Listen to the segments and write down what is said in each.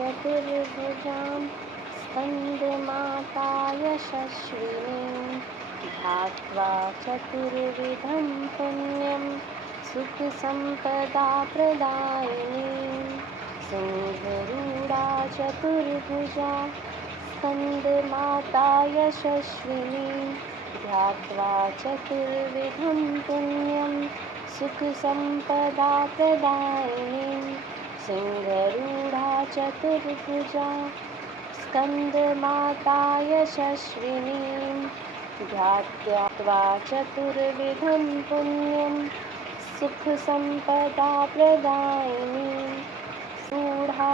चतुर्भुजां स्कन्दमाता यशस्विनीं ध्यात्वा चतुर्विधं पुण्यं सुखसम्पदाप्रदायिनीं सिंहरूढा चतुर्भुजा स्कन्दमाता यशस्विनीं ध्यात्वा चतुर्विधं पुण्यं सुखसम्पदाप्रदायिनीं सिंहरूढा चतुर्भुजा स्कन्दमाता यशस्विनीं ध्यात्वा चतुर्विधं पुण्यं सुखसम्पदाप्रदायिनीं सिंहरूढा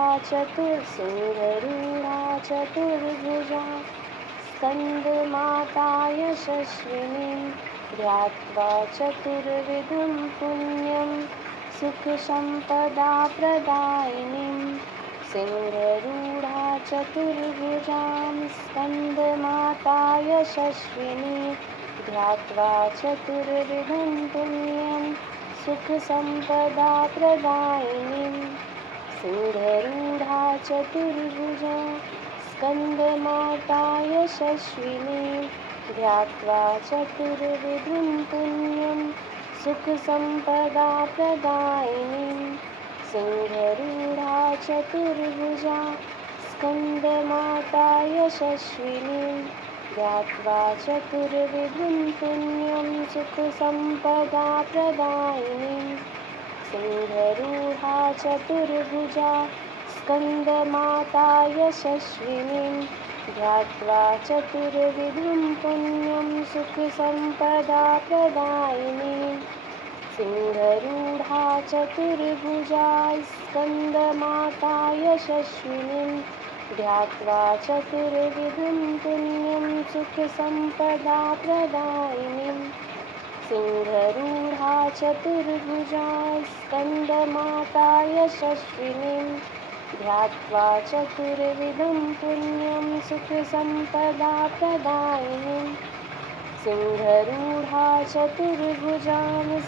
चतुर्भुजा स्कन्दमाता यशस्विनीं ध्यात्वा चतुर्विधं पुण्यं सुखसम्पदाप्रदायिनीं सिंहरूढा चतुर्भुजां स्कन्दमाता यशस्विनीं ध्यात्वा चतुर्विधं पुण्यं सुखसम्पदाप्रदायिनीं सिंहरूढा चतुर्भुजा स्कन्दमाता यशस्विनीं ध्यात्वा चतुर्विधं पुण्यं सुखसम्पदाप्रदायिनीं सिंहरूढा चतुर्भुजा स्कन्दमाता यशस्विनीं ध्यात्वा चतुर्विधं पुण्यं सुखसम्पदाप्रदायिनीं सिंहरूढा चतुर्भुजा स्कन्दमाता यशस्विनीं ध्यात्वा चतुर्विधं पुण्यं सुखसम्पदाप्रदायिनीं सिंहरूढा चतुर्भुजा स्कन्दमाता यशस्विनीं ध्यात्वा चतुर्विधं पुण्यं सुखसम्पदाप्रदायिनीं सिंहरूढा चतुर्भुजा स्कन्दमाता यशस्विनीं ध्यात्वा चतुर्विधं पुण्यं सुखसम्पदाप्रदायिनीं सिंहरूढा चतुर्भुजा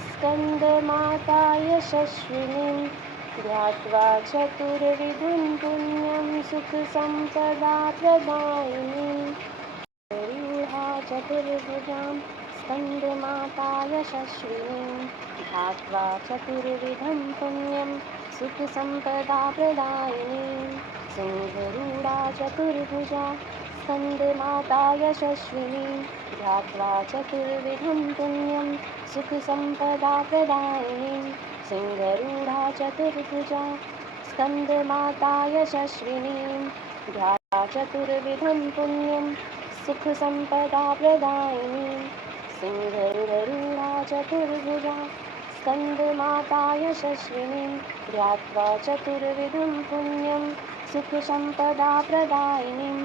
स्कन्दमाता यशस्विनीं ध्यात्वा चतुर्विधं पुण्यं सुखसम्पदाप्रदायिनीं सिंहरूढा चतुर्भुजां स्कन्दमाता यशस्विनीं ध्यात्वा चतुर्विधं पुण्यं सुखसम्पदाप्रदायिनीं सिंहरूढा चतुर्भुजा स्कन्दमाता यशस्विनीं ध्यात्वा चतुर्विधं पुण्यं सुखसम्पदाप्रदायिनीं सिंहरूढा चतुर्भुजा स्कन्दमाता यशस्विनीं ध्यात्वा चतुर्विधं पुण्यं सुखसम्पदाप्रदायिनीं सिंहरूढा चतुर्भुजा स्कन्दमाता यशस्विनीं ध्यात्वा चतुर्विधं पुण्यं सुखसम्पदाप्रदायिनीं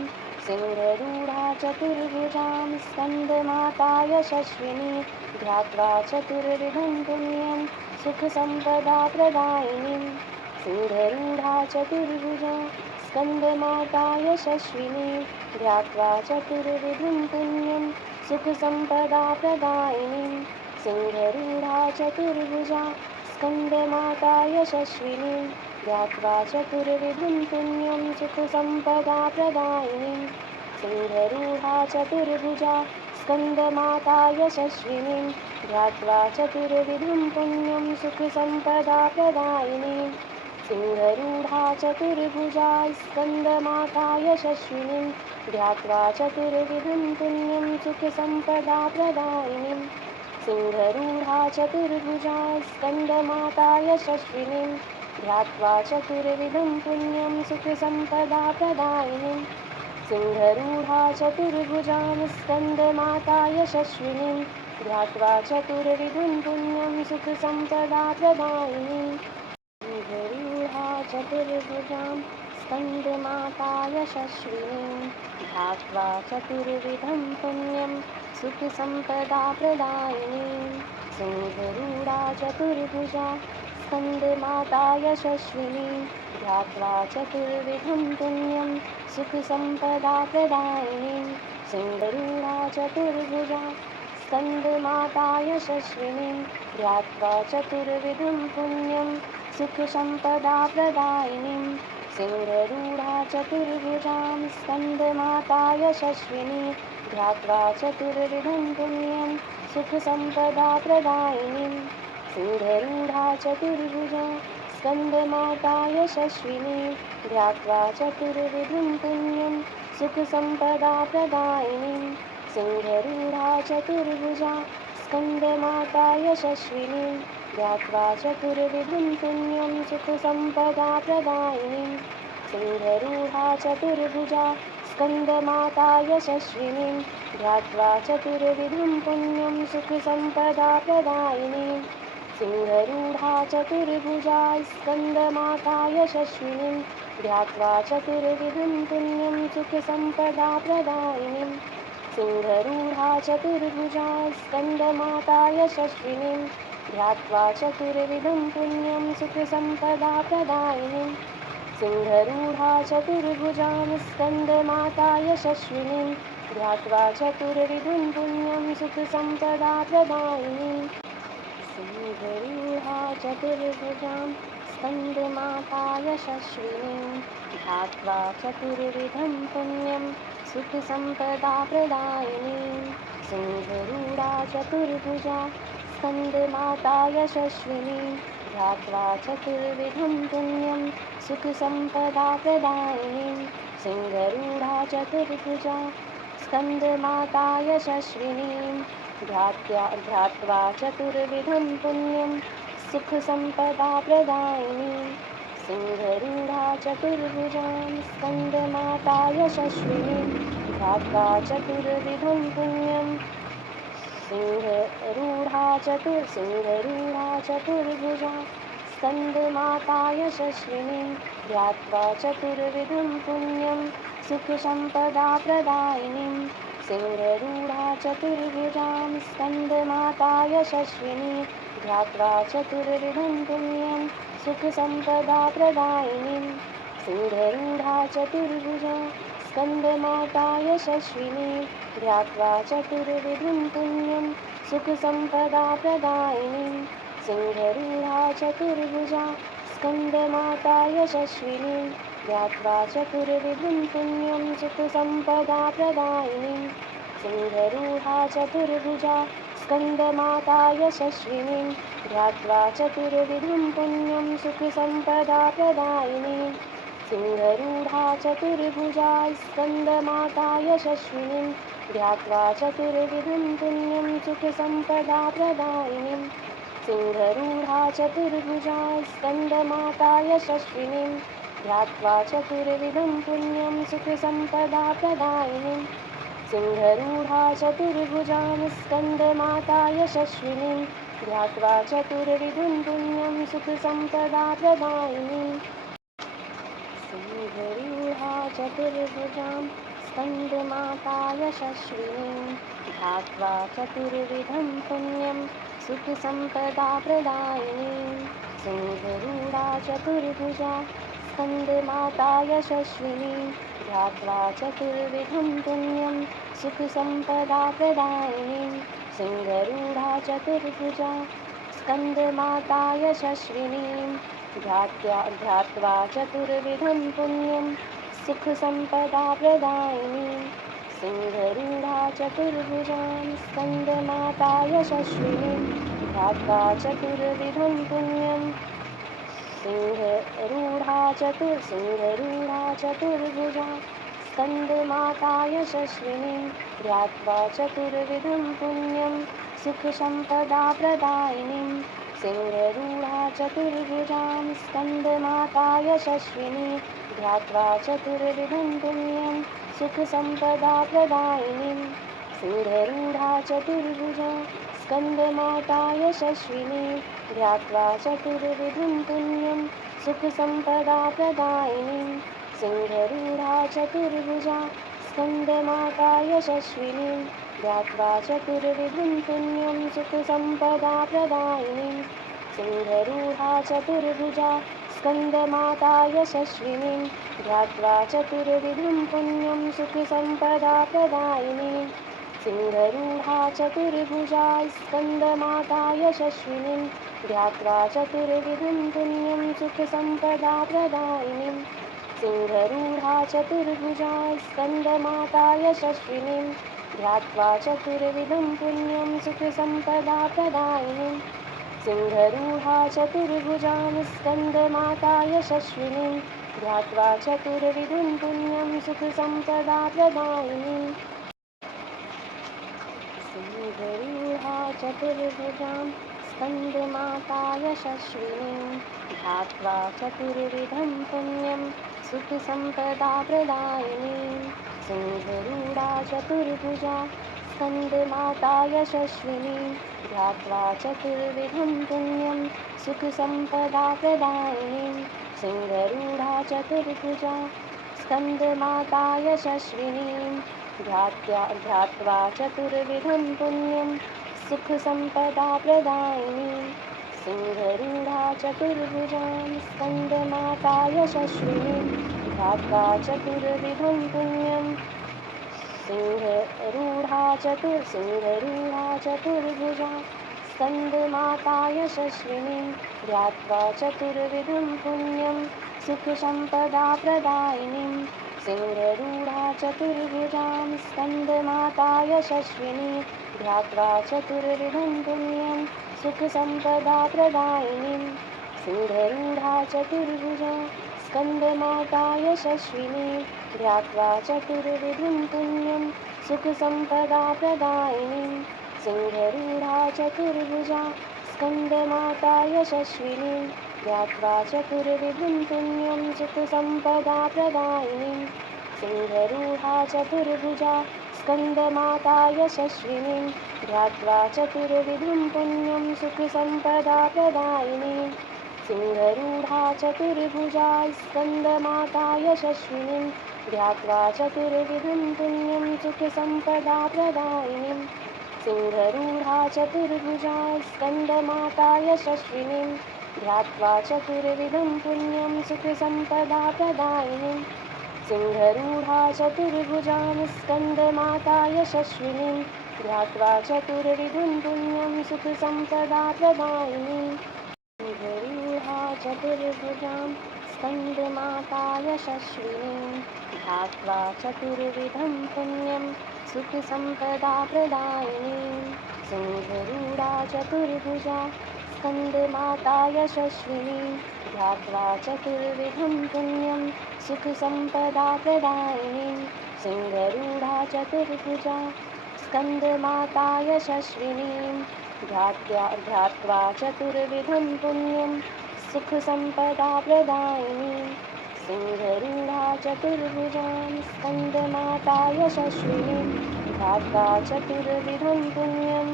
सिंहरूढा चतुर्भुजां स्कन्दमाता यशस्विनीं ध्यात्वा चतुर्विधं पुण्यं सुखसम्पदाप्रदायिनीं सिंहरूढा चतुर्भुजा स्कन्दमाता यशस्विनीं ध्यात्वा चतुर्विधं पुण्यं सुखसम्पदाप्रदायिनीं सिंहरूढा चतुर्भुजा स्कन्दमाता यशस्विनीं ध्यात्वा चतुर्विधं पुण्यं सुखसम्पदाप्रदायिनीं सिंहरूढा चतुर्भुजा स्कन्दमाता यशस्विनीं ध्यात्वा चतुर्विधं पुण्यं सुखसम्पदाप्रदायिनीं सिंहरूढा चतुर्भुजा स्कन्दमाता यशस्विनीं ध्यात्वा चतुर्विधं पुण्यं सुखसम्पदाप्रदायिनीं सिंहरूढा चतुर्भुजा स्कन्दमाता यशस्विनीं ध्यात्वा चतुर्विधं पुण्यं सुखसम्पदाप्रदायिनीं सिंहरूढा चतुर्भुजा स्कन्दमाता यशस्विनीं ध्यात्वा चतुर्विधं पुण्यं सुखसम्पदाप्रदायिनीं सिंहरूढा चतुर्भुजां स्कन्दमाता यशस्विनीं ध्यात्वा चतुर्विधं पुण्यं सुखसम्पदाप्रदायिनीं सिंहरूढा चतुर्भुजा स्कन्दमाता यशस्विनीं ध्यात्वा चतुर्विधं पुण्यं सुखसम्पदाप्रदायिनीं सिंहरूढा चतुर्भुजा स्कन्दमाता यशस्विनीं ध्यात्वा चतुर्विधं पुण्यं सुखसम्पदाप्रदायिनीं सिंहरूढा चतुर्भुजां स्कन्दमाता यशस्विनी ध्यात्वा चतुर्विधं पुण्यं सुखसम्पदाप्रदायिनीं सिंहरूढा चतुर्भुजा स्कन्दमाता यशस्विनी ध्यात्वा चतुर्विधं पुण्यं सुखसम्पदाप्रदायिनीं सिंहरूढा चतुर्भुजा स्कन्दमाता यशस्विनी ध्यात्वा चतुर्विधं पुण्यं सुखसम्पदाप्रदायिनीं सिंहरूढा चतुर्भुजा स्कन्दमाता यशस्विनीं ध्यात्वा चतुर्विधं पुण्यं सुखसम्पदाप्रदायिनीं सिंहरूढा चतुर्भुजा स्कन्दमाता यशस्विनीं ध्यात्वा चतुर्विधं पुण्यं सुखसम्पदाप्रदायिनीं सिंहरूढा चतुर्भुजा स्कन्दमाता यशस्विनीं ध्यात्वा चतुर्विधं पुण्यं सुखसम्पदाप्रदायिनीं सिंहरूढा चतुर्भुजां स्कन्दमाता यशस्विनीं ध्यात्वा चतुर्विधं पुण्यं सुखसम्पदाप्रदायिनीं सिंहरूढा चतुर्भुजां स्कन्दमाता यशस्विनीं ध्यात्वा चतुर्विधं पुण्यं सुखसम्पदाप्रदायिनीं सिंहरूढा चतुर्भुजा स्कन्दमाता यशस्विनीं ध्यात्वा चतुर्विधं पुण्यं सुखसम्पदाप्रदायिनीं सिंहरूढा चतुर्भुजा स्कन्दमाता यशस्विनीं ध्यात्वा चतुर्विधं पुण्यं सुखसम्पदाप्रदायिनीं सिंहरूढा चतुर्भुजां स्कन्दमाता यशस्विनीं ध्यात्वा चतुर्विधं पुण्यं सिंहरूढा चतुर्भुजा स्कन्दमाता यशस्विनीं ध्यात्वा चतुर्विधं पुण्यं सुखसम्पदाप्रदायिनीं सिंहरूढा चतुर्भुजां स्कन्दमाता यशस्विनी ध्यात्वा चतुर्विधं पुण्यं सुखसम्पदाप्रदायिनीं सिंहरूढा चतुर्भुजा स्कन्दमाता यशस्विनी ध्यात्वा चतुर्विधं पुण्यं सुखसम्पदाप्रदायिनीं सिंहरूढा चतुर्भुजा स्कन्दमाता यशस्विनी ध्यात्वा चतुर्विधं पुण्यं सुखसम्पदाप्रदायिनीं सिंहरूढा चतुर्भुजा स्कन्दमाता यशस्विनीं ध्यात्वा चतुर्विधं पुण्यं सुखसम्पदाप्रदायिनीं सिंहरूढा चतुर्भुजा स्कन्दमाता यशस्विनीं ध्यात्वा चतुर्विधं पुण्यं सुखसम्पदाप्रदायिनीं सिंहरूढा चतुर्भुजा स्कन्दमाता यशस्विनीं ध्यात्वा चतुर्विधं पुण्यं सुखसम्पदाप्रदायिनीं सिंहरूढा चतुर्भुजां स्कन्दमाता यशस्विनीं ध्यात्वा चतुर्विधं पुण्यं सुखसम्पदाप्रदायिनीं सिंहरूढा चतुर्भुजां स्कन्दमाता यशस्विनीं ध्यात्वा चतुर्विधं पुण्यं सुखसम्पदाप्रदायिनीं सिंहरूढा चतुर्भुजा स्कन्दमाता यशस्विनी ध्यात्वा चतुर्विधं पुण्यं सुखसम्पदाप्रदायिनीं सिंहरूढा चतुर्भुजा स्कन्दमाता यशस्विनीं ध्यात्वा चतुर्विधं पुण्यं सुखसम्पदाप्रदायिनीं सिंहरूढा चतुर्भुजां स्कन्दमाता यशस्विनीं ध्यात्वा चतुर्विधं पुण्यं सिंहरूढा चतुर्भुजा स्कन्दमाता यशस्विनीं ध्यात्वा चतुर्विधं पुण्यं सुखसम्पदाप्रदायिनीं सिंहरूढा चतुर्भुजां स्कन्दमाता यशस्विनी ध्यात्वा चतुर्विधं पुण्यं सुखसम्पदाप्रदायिनीं सिंहरूढा चतुर्भुजा स्कन्दमाता यशस्विनी ध्यात्वा चतुर्विधं पुण्यं सुखसम्पदाप्रदायिनीं सिंहरूढा चतुर्भुजा स्कन्दमाता यशस्विनीं ध्यात्वा चतुर्विधं पुण्यं सुखसम्पदाप्रदायिनीं सिंहरूढा चतुर्भुजा स्कन्दमाता यशस्विनीं ध्यात्वा चतुर्विधं पुण्यं सुखसम्पदाप्रदायिनीं सिंहरूढा चतुर्भुजा स्कन्दमाता यशस्विनीं ध्यात्वा चतुर्विधं पुण्यं सुखसम्पदाप्रदायिनीं सिंहरूढा चतुर्भुजा स्कन्दमाता यशस्विनीं ध्यात्वा चतुर्विधं पुण्यं सुखसम्पदाप्रदायिनीं सिंहरूढा चतुर्भुजां स्कन्दमाता यशस्विनीं ध्यात्वा चतुर्विधं पुण्यं सुखसम्पदाप्रदायिनीं सिंहरूढा चतुर्भुजां स्कन्दमाता यशस्विनीं ध्यात्वा चतुर्विधं पुण्यं सुखसम्पदाप्रदायिनीं सिंहरूढा चतुर्भुजा स्कन्दमाता यशस्विनीं ध्यात्वा चतुर्विधं पुण्यं सुखसम्पदाप्रदायिनीं सिंहरूढा चतुर्भुजा स्कन्दमाता यशस्विनीं ध्यात्वा चतुर्विधं पुण्यं सुखसम्पदाप्रदायिनीं सिंहरूढा चतुर्भुजां स्कन्दमाता यशस्विनीं ध्यात्वा चतुर्विधं पुण्यं सिंहरूढा चतुर्भुजा स्कन्दमाता यशस्विनीं ध्यात्वा चतुर्विधं पुण्यं सुखसम्पदाप्रदायिनीं सिंहरूढा चतुर्भुजां स्कन्दमाता यशस्विनीं ध्यात्वा चतुर्विधं पुण्यं सुखसम्पदाप्रदायिनीं सिंहरूढा चतुर्भुजा स्कन्दमाता यशस्विनीं ध्यात्वा चतुर्विधं पुण्यं सुखसम्पदाप्रदायिनीं सिंहरूढा चतुर्भुजा स्कन्दमाता यशस्विनीं ध्यात्वा चतुर्विधं पुण्यं सुखसम्पदाप्रदायिनीं सिंहरूढा चतुर्भुजा स्कन्दमाता यशस्विनीं ध्यात्वा चतुर्विधं पुण्यं सुखसम्पदाप्रदायिनीं सिंहरूढा चतुर्भुजा स्कन्दमाता यशस्विनीं ध्यात्वा चतुर्विधं पुण्यं सुखसम्पदाप्रदायिनीं सिंहरूढा चतुर्भुजा स्कन्दमाता यशस्विनीं ध्यात्वा चतुर्विधं पुण्यं सुखसम्पदाप्रदायिनीं सिंहरूढा चतुर्भुजा स्कन्दमाता यशस्विनीं ध्यात्वा चतुर्विधं पुण्यं सुखसम्पदाप्रदायिनीं सिंहरूढा चतुर्भुजां स्कन्दमाता यशस्विनीं ध्यात्वा चतुर्विधं पुण्यं सुखसम्पदाप्रदायिनीं सिंहरूढा चतुर्भुजा स्कन्दमाता यशस्विनीं ध्यात्वा चतुर्विधं पुण्यं सुखसम्पदाप्रदायिनीं सिंहरूढा चतुर्भुजा स्कन्दमाता यशस्विनीं ध्यात्वा चतुर्विधं पुण्यं सुखसम्पदाप्रदायिनीं सिंहरूढा चतुर्भुजां स्कन्दमाता यशस्विनीं ध्यात्वा चतुर्विधं पुण्यं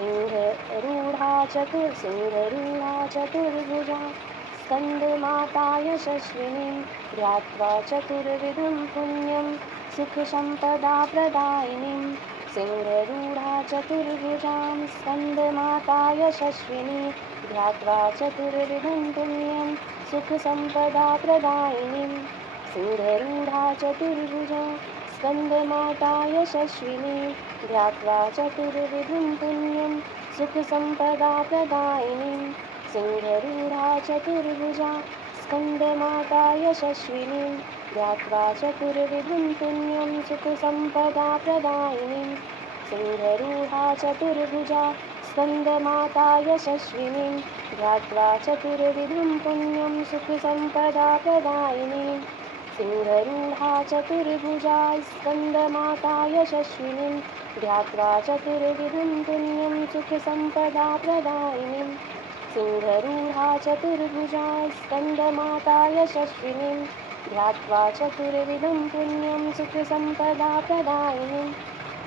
सिंहरूढा चतुर्भुजा स्कन्दमाता यशस्विनीं ध्यात्वा चतुर्विधं पुण्यं सुखसम्पदाप्रदायिनीं सिंहरूढा चतुर्भुजां स्कन्दमाता यशस्विनीं ध्यात्वा चतुर्विधं पुण्यं सुखसम्पदाप्रदायिनीं सिंहरूढा चतुर्भुजा स्कन्दमाता यशस्विनीं ध्यात्वा चतुर्विधं पुण्यं सुखसम्पदाप्रदायिनीं सिंहरूढा चतुर्भुजा स्कन्दमाता यशस्विनीं ध्यात्वा चतुर्विधं पुण्यं सुखसम्पदाप्रदायिनीं सिंहरूढा चतुर्भुजा स्कन्दमाता यशस्विनीं ध्यात्वा चतुर्विधं पुण्यं सुखसम्पदाप्रदायिनीं सिंहरूढा चतुर्भुजा स्कन्दमाता यशस्विनीं ध्यात्वा चतुर्विधं पुण्यं सुखसम्पदाप्रदायिनीं सिंहरूढा चतुर्भुजा स्कन्दमाता यशस्विनीं ध्यात्वा चतुर्विधं पुण्यं सुखसम्पदाप्रदायिनीं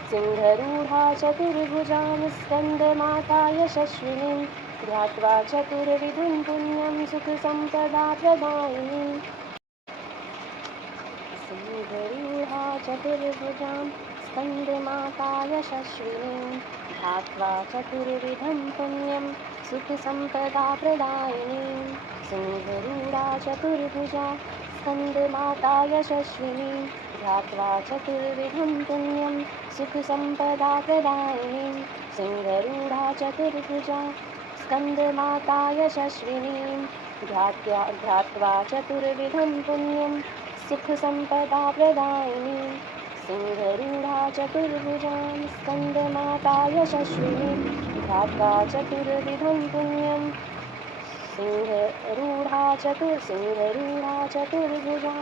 सिंहरूढा चतुर्भुजा स्कन्दमाता यशस्विनीं ध्यात्वा चतुर्विधं पुण्यं सुखसम्पदाप्रदायिनीं सिंहरूढा चतुर्भुजां स्कन्दमाता यशस्विनीं ध्यात्वा चतुर्विधं पुण्यं सुखसम्पदाप्रदायिनीं सिंहरूढा चतुर्भुजा स्कन्दमाता यशस्विनीं ध्यात्वा चतुर्विधं पुण्यं सुखसम्पदाप्रदायिनीं सिंहरूढा चतुर्भुजा स्कन्दमाता यशस्विनीं ध्यात्वा चतुर्विधं पुण्यं सुखसम्पदाप्रदायिनीं सिंहरूढा चतुर्भुजां स्कन्दमाता यशस्विनीं ध्यात्वा चतुर्विधं पुण्यं सिंहरूढा चतुर्भुजा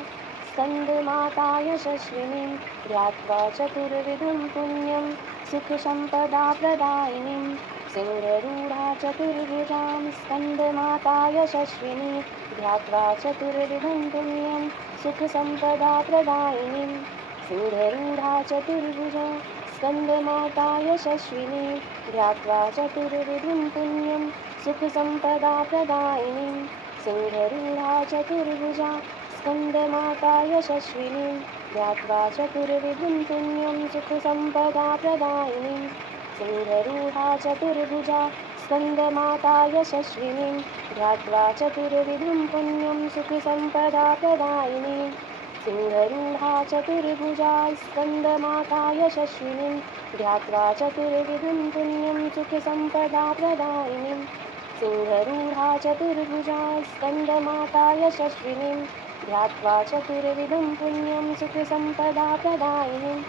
स्कन्दमाता यशस्विनीं ध्यात्वा चतुर्विधं पुण्यं सुखसम्पदाप्रदायिनीं सिंहरूढा चतुर्भुजां स्कन्दमाता यशस्विनी ध्यात्वा चतुर्विधं पुण्यं सुखसम्पदाप्रदायिनीं सिंहरूढा चतुर्भुजा स्कन्दमाता यशस्विनी ध्यात्वा चतुर्विधं पुण्यं सुखसम्पदाप्रदायिनीं सिंहरूढा चतुर्भुजा स्कन्दमाता यशस्विनीं ध्यात्वा चतुर्विधं पुण्यं सुखसम्पदाप्रदायिनीं सिंहरूढा चतुर्भुजा स्कन्दमाता यशस्विनीं ध्यात्वा चतुर्विधं पुण्यं सुखसम्पदाप्रदायिनीं सिंहरूढा चतुर्भुजा स्कन्दमाता यशस्विनीं ध्यात्वा चतुर्विधं पुण्यं सुखसम्पदाप्रदायिनीं सिंहरूढा चतुर्भुजा स्कन्दमाता यशस्विनीं ध्यात्वा चतुर्विधं पुण्यं सुखसम्पदाप्रदायिनीं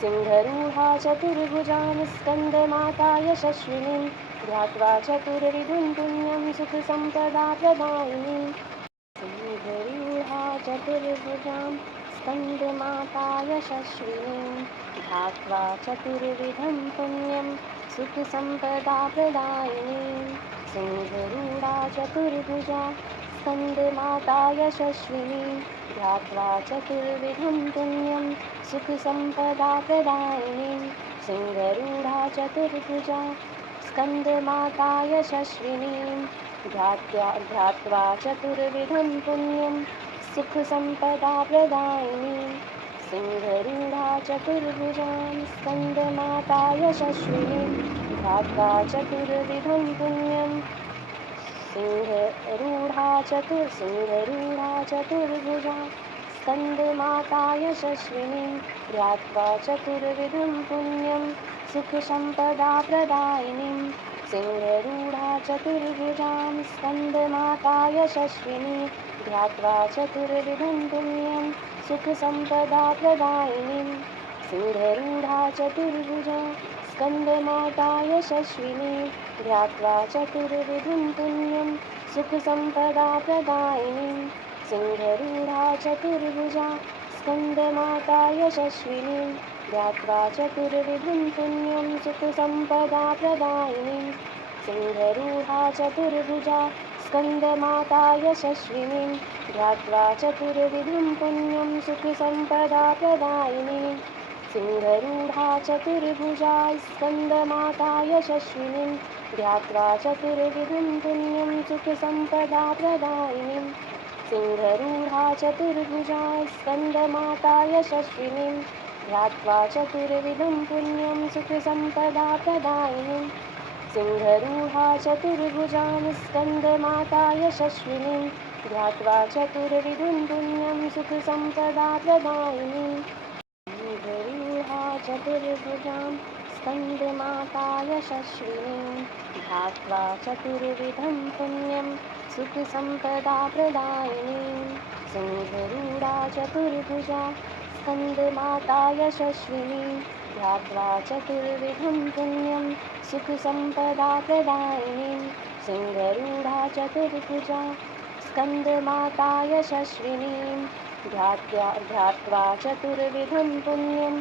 सिंहरूढा चतुर्भुजा स्कन्दमाता यशस्विनीं ध्यात्वा चतुर्विधं पुण्यं सुखसम्पदाप्रदायिनीं सिंहरूढा चतुर्भुजां स्कन्दमाता यशस्विनीं ध्यात्वा चतुर्विधं पुण्यं सुखसम्पदाप्रदायिनीं सिंहरूढा चतुर्भुजा स्कन्दमाता यशस्विनीं ध्यात्वा चतुर्विधं पुण्यं सुखसम्पदाप्रदायिनीं सिंहरूढा चतुर्भुजा स्कन्दमाता यशस्विनीं ध्यात्वा चतुर्विधं पुण्यं सुखसम्पदाप्रदायिनीं सिंहरूढा चतुर्भुजां स्कन्दमाता यशस्विनीं ध्यात्वा चतुर्विधं पुण्यं सिंहरूढा चतुर्भुजा स्कन्दमाता यशस्विनीं ध्यात्वा चतुर्विधं पुण्यं सुखसम्पदाप्रदायिनीं सिंहरूढा चतुर्भुजां स्कन्दमाता यशस्विनी ध्यात्वा चतुर्विधं पुण्यं सुखसम्पदाप्रदायिनीं सिंहरूढा चतुर्भुजा स्कन्दमाता यशस्विनी ध्यात्वा चतुर्विधं पुण्यं सुखसम्पदाप्रदायिनीं सिंहरूढा चतुर्भुजा स्कन्दमाता यशस्विनी ध्यात्वा चतुर्विधं पुण्यं सुखसम्पदाप्रदायिनीं सिंहरूढा चतुर्भुजा स्कन्दमाता यशस्विनीं ध्यात्वा चतुर्विधं पुण्यं सुखसम्पदाप्रदायिनीं सिंहरूढा चतुर्भुजा स्कन्दमाता यशस्विनीं ध्यात्वा चतुर्विधं पुण्यं सुखसम्पदाप्रदायिनीं सिंहरूढा चतुर्भुजा स्कन्दमाता यशस्विनीं ध्यात्वा चतुर्विधं पुण्यं सुखसम्पदाप्रदायिनीं सिंहरूढा चतुर्भुजां स्कन्दमाता यशस्विनीं ध्यात्वा चतुर्विधं पुण्यं सुखसम्पदाप्रदायिनीं सिंहरूढा चतुर्भुजां स्कन्दमाता यशस्विनीं ध्यात्वा चतुर्विधं पुण्यं सुखसम्पदाप्रदायिनीं सिंहरूढा चतुर्भुजा स्कन्दमाता यशस्विनीं ध्यात्वा चतुर्विधं पुण्यं सुखसम्पदाप्रदायिनीं सिंहरूढा चतुर्भुजा स्कन्दमाता यशस्विनीं ध्यात्वा चतुर्विधं पुण्यं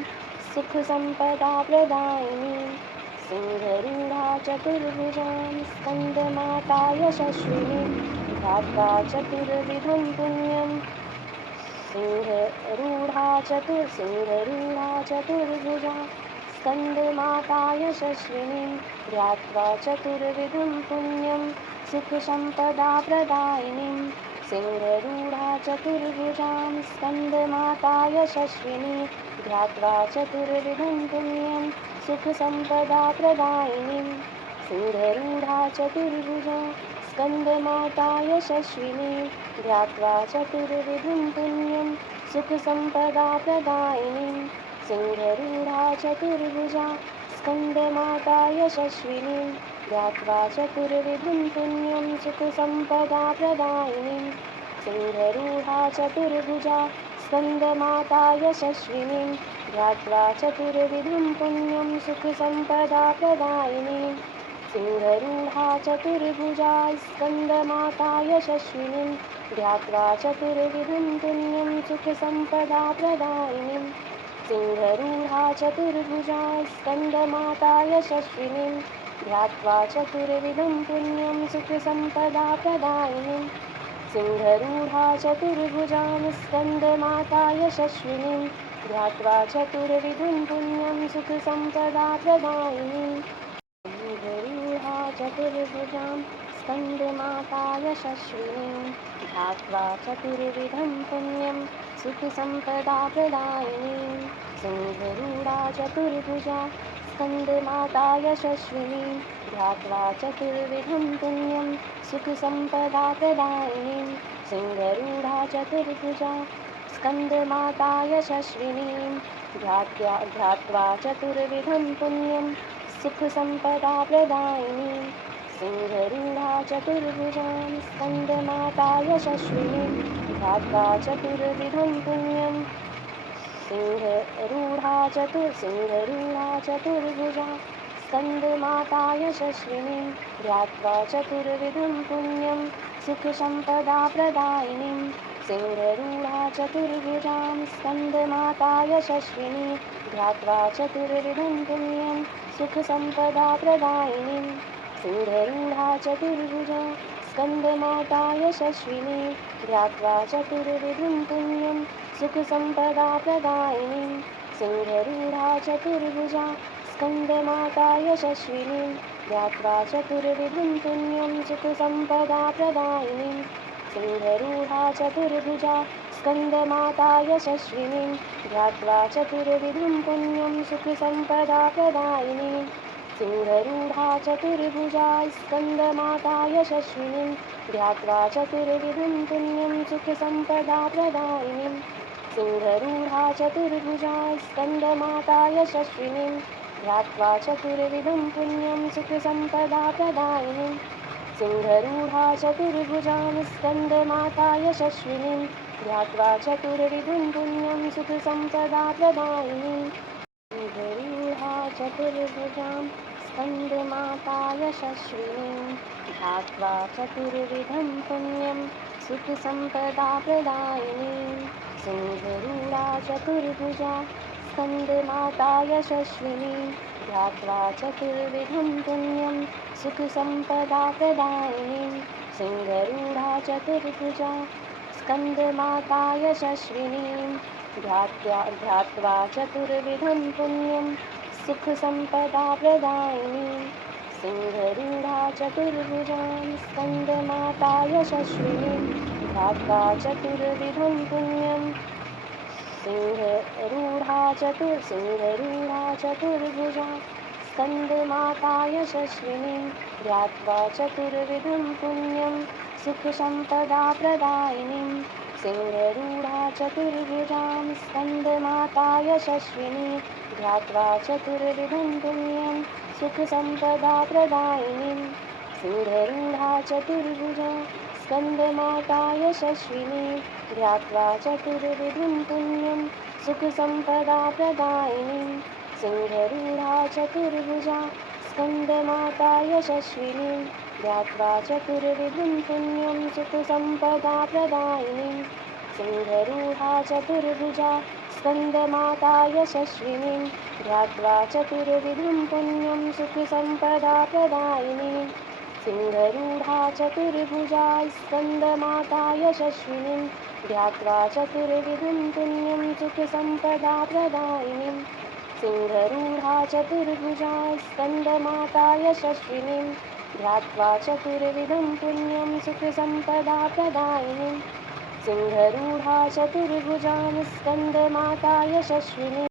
सुखसम्पदाप्रदायिनीं सिंहरूढा चतुर्भुजां स्कन्दमाता यशस्विनीं ध्यात्वा चतुर्विधं पुण्यं सिंहरूढा चतुर्भुजा स्कन्दमाता यशस्विनीं ध्यात्वा चतुर्विधं पुण्यं सुखसम्पदाप्रदायिनीं सिंहरूढा चतुर्भुजां स्कन्दमाता यशस्विनी ध्यात्वा चतुर्विधं पुण्यं सुखसम्पदाप्रदायिनीं सिंहरूढा चतुर्भुजा स्कन्दमाता यशस्विनी ध्यात्वा चतुर्विधं पुण्यं सुखसम्पदाप्रदायिनीं सिंहरूढा चतुर्भुजा स्कन्दमाता यशस्विनी ध्यात्वा चतुर्विधं पुण्यं सुखसम्पदाप्रदायिनीं सिंहरूढा चतुर्भुजा स्कन्दमाता यशस्विनीं ध्यात्वा चतुर्विधं पुण्यं सुखसम्पदाप्रदायिनीं सिंहरूढा चतुर्भुजा स्कन्दमाता यशस्विनीं ध्यात्वा चतुर्विधं पुण्यं सुखसम्पदाप्रदायिनीं सिंहरूढा चतुर्भुजा स्कन्दमाता यशस्विनीं ध्यात्वा चतुर्विधं पुण्यं सुखसम्पदाप्रदायिनीं सिंहरूढा चतुर्भुजां स्कन्दमाता यशस्विनीं ध्यात्वा चतुर्विधं पुण्यं सुखसम्पदाप्रदायिनीं सिंहरूढा चतुर्भुजां स्कन्दमाता यशस्विनीं ध्यात्वा चतुर्विधं पुण्यं सुखसम्पदाप्रदायिनीं सिंहरूढा चतुर्भुजा स्कन्दमाता यशस्विनीं ध्यात्वा चतुर्विधं पुण्यं सुखसम्पदाप्रदायिनीं सिंहरूढा चतुर्भुजा स्कन्दमाता यशस्विनीं ध्यात्वा चतुर्विधं पुण्यं सुखसम्पदाप्रदायिनीं सिंहरूढा चतुर्भुजां स्कन्दमाता यशस्विनीं ध्यात्वा चतुर्विधं पुण्यं सिंहरूढा चतुर्भुजा स्कन्दमाता यशस्विनीं ध्यात्वा चतुर्विधं पुण्यं सुखसम्पदाप्रदायिनीं सिंहरूढा चतुर्भुजां स्कन्दमाता यशस्विनीं ध्यात्वा चतुर्विधं पुण्यं सुखसम्पदाप्रदायिनीं सिंहरूढा चतुर्भुजा स्कन्दमाता यशस्विनीं ध्यात्वा चतुर्विधं पुण्यं सुखसम्पदाप्रदायिनीं सिंहरूढा चतुर्भुजा स्कन्दमाता यशस्विनीं ध्यात्वा चतुर्विधं पुण्यं सुखसम्पदाप्रदायिनीं सिंहरूढा चतुर्भुजा स्कन्दमाता यशस्विनीं ध्यात्वा चतुर्विधं पुण्यं सुखसम्पदाप्रदायिनीं सिंहरूढा चतुर्भुजा स्कन्दमाता यशस्विनीं ध्यात्वा चतुर्विधं पुण्यं सुखसम्पदाप्रदायिनीं सिंहरूढा चतुर्भुजा स्कन्दमाता यशस्विनीं ध्यात्वा चतुर्विधं पुण्यं सुखसम्पदाप्रदायिनीं सिंहरूढा चतुर्भुजां स्कन्दमाता यशस्विनीं ध्यात्वा चतुर्विधं पुण्यं सुखसम्पदाप्रदायिनीं सिंहरूढा चतुर्भुजां स्कन्दमाता यशस्विनीं ध्यात्वा चतुर्विधं पुण्यं सुखसम्पदाप्रदायिनीं सिंहरूढा चतुर्भुजा स्कन्दमाता यशस्विनीं ध्यात्वा चतुर्विधं पुण्यं सुखसम्पदाप्रदायिनीं सिंहरूढा चतुर्भुजा स्कन्दमाता यशस्विनीं ध्यात्वा चतुर्विधं पुण्यं सुखसम्पदाप्रदायिनीं सिंहरूढा चतुर्भुजां स्कन्दमाता यशस्विनीं ध्यात्वा चतुर्विधं पुण्यं सिंहरूढा चतुर्भुजा स्कन्दमाता यशस्विनीं ध्यात्वा चतुर्विधं पुण्यं सुखसम्पदाप्रदायिनीं सिंहरूढा चतुर्भुजां स्कन्दमाता यशस्विनीं ध्यात्वा चतुर्विधं पुण्यं सुखसम्पदाप्रदायिनीं सिंहरूढा चतुर्भुजा स्कन्दमाता यशस्विनीं ध्यात्वा चतुर्विधं पुण्यं सुखसम्पदाप्रदायिनीं सिंहरूढा चतुर्भुजा स्कन्दमाता यशस्विनीं ध्यात्वा चतुर्विधं पुण्यं सुखसम्पदाप्रदायिनीं सिंहरूढा चतुर्भुजा स्कन्दमाता यशस्विनीं ध्यात्वा चतुर्विधं पुण्यं सुखसम्पदाप्रदायिनीं सिंहरूढा चतुर्भुजा स्कन्दमाता यशस्विनीं ध्यात्वा चतुर्विधं पुण्यं सुखसम्पदाप्रदायिनीं सिंहरूढा चतुर्भुजा स्कन्दमाता यशस्विनीं ध्यात्वा चतुर्विधं पुण्यं सुखसम्पदाप्रदायिनीं सिंहरूढा चतुर्भुजां स्कन्दमाता यशस्विनीं